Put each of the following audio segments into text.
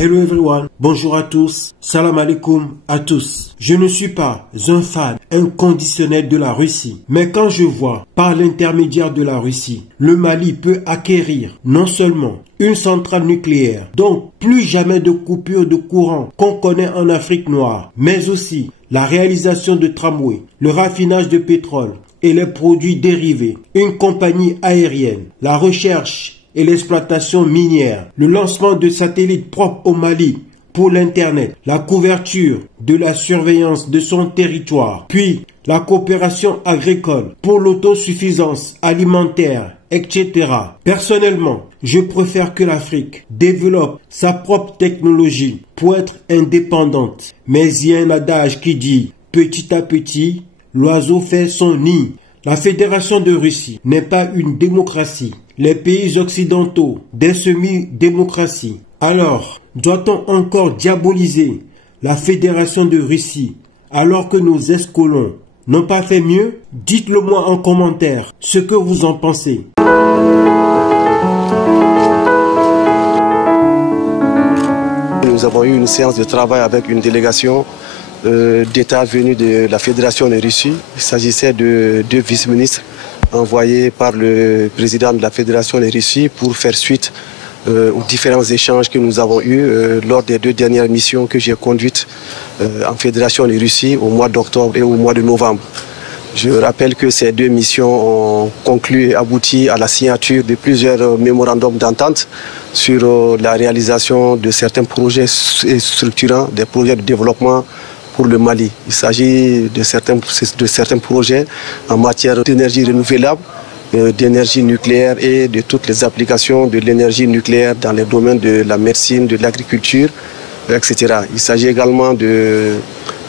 Hello everyone, bonjour à tous, salam alaikum à tous. Je ne suis pas un fan inconditionnel de la Russie, mais quand je vois, par l'intermédiaire de la Russie, le Mali peut acquérir non seulement une centrale nucléaire, donc plus jamais de coupure de courant qu'on connaît en Afrique noire, mais aussi la réalisation de tramways, le raffinage de pétrole et les produits dérivés, une compagnie aérienne, la recherche et l'exploitation minière, le lancement de satellites propres au Mali pour l'Internet, la couverture de la surveillance de son territoire, puis la coopération agricole pour l'autosuffisance alimentaire, etc. Personnellement, je préfère que l'Afrique développe sa propre technologie pour être indépendante. Mais il y a un adage qui dit « petit à petit, l'oiseau fait son nid ». La Fédération de Russie n'est pas une démocratie. Les pays occidentaux, des semi-démocraties. Alors, doit-on encore diaboliser la Fédération de Russie alors que nos ex-colons n'ont pas fait mieux? Dites-le moi en commentaire ce que vous en pensez. Nous avons eu une séance de travail avec une délégation d'États venus de la Fédération de Russie. Il s'agissait de deux vice-ministres envoyés par le président de la Fédération de Russie pour faire suite aux différents échanges que nous avons eus lors des deux dernières missions que j'ai conduites en Fédération de Russie au mois d'octobre et au mois de novembre. Je rappelle que ces deux missions ont conclu et abouti à la signature de plusieurs mémorandums d'entente sur la réalisation de certains projets structurants, des projets de développement pour le Mali. Il s'agit de certains projets en matière d'énergie renouvelable, d'énergie nucléaire et de toutes les applications de l'énergie nucléaire dans les domaines de la médecine, de l'agriculture, etc. Il s'agit également de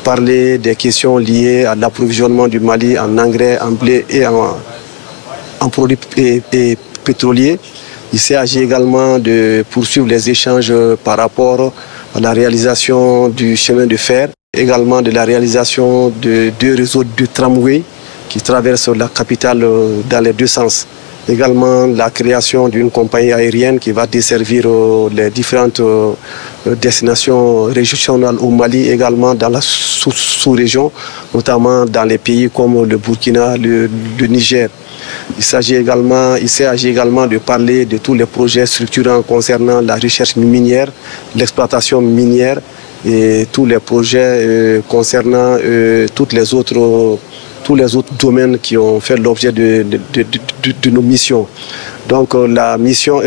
parler des questions liées à l'approvisionnement du Mali en engrais, en blé et en produits pétroliers. Il s'agit également de poursuivre les échanges par rapport à la réalisation du chemin de fer, également de la réalisation de deux réseaux de tramway qui traversent la capitale dans les deux sens. Également la création d'une compagnie aérienne qui va desservir les différentes destinations régionales au Mali, également dans la sous-région, notamment dans les pays comme le Burkina, le Niger. Il s'agit également de parler de tous les projets structurants concernant la recherche minière, l'exploitation minière et tous les projets concernant tous les autres domaines qui ont fait l'objet de nos missions. Donc la mission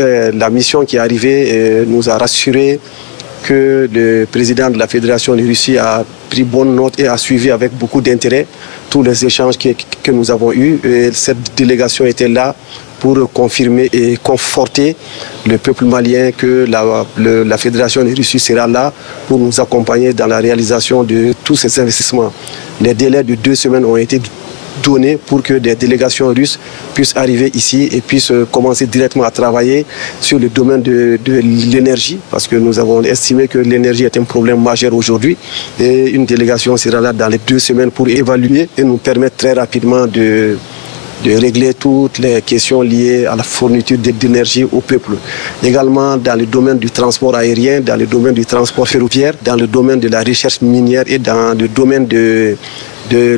qui est arrivée nous a rassuré que le président de la Fédération de Russie a pris bonne note et a suivi avec beaucoup d'intérêt tous les échanges que nous avons eus. Et cette délégation était là pour confirmer et conforter le peuple malien que la Fédération de Russie sera là pour nous accompagner dans la réalisation de tous ces investissements. Les délais de 2 semaines ont été donnés pour que des délégations russes puissent arriver ici et puissent commencer directement à travailler sur le domaine de l'énergie, parce que nous avons estimé que l'énergie est un problème majeur aujourd'hui. Et une délégation sera là dans les 2 semaines pour évaluer et nous permettre très rapidement de régler toutes les questions liées à la fourniture d'énergie au peuple. Également dans le domaine du transport aérien, dans le domaine du transport ferroviaire, dans le domaine de la recherche minière et dans le domaine de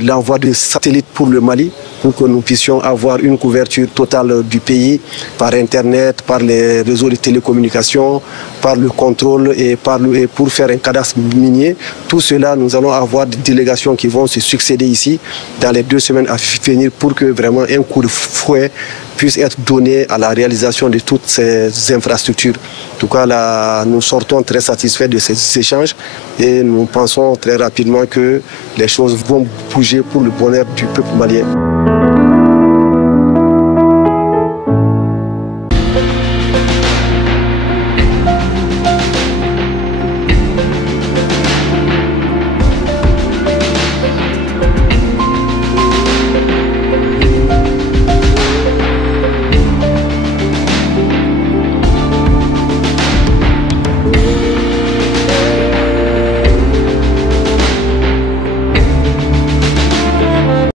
l'envoi de satellites pour le Mali, pour que nous puissions avoir une couverture totale du pays par Internet, par les réseaux de télécommunications, par le contrôle et pour faire un cadastre minier. Tout cela, nous allons avoir des délégations qui vont se succéder ici dans les 2 semaines à venir pour que vraiment un coup de fouet puisse être donné à la réalisation de toutes ces infrastructures. En tout cas, là, nous sortons très satisfaits de ces échanges et nous pensons très rapidement que les choses vont bouger pour le bonheur du peuple malien.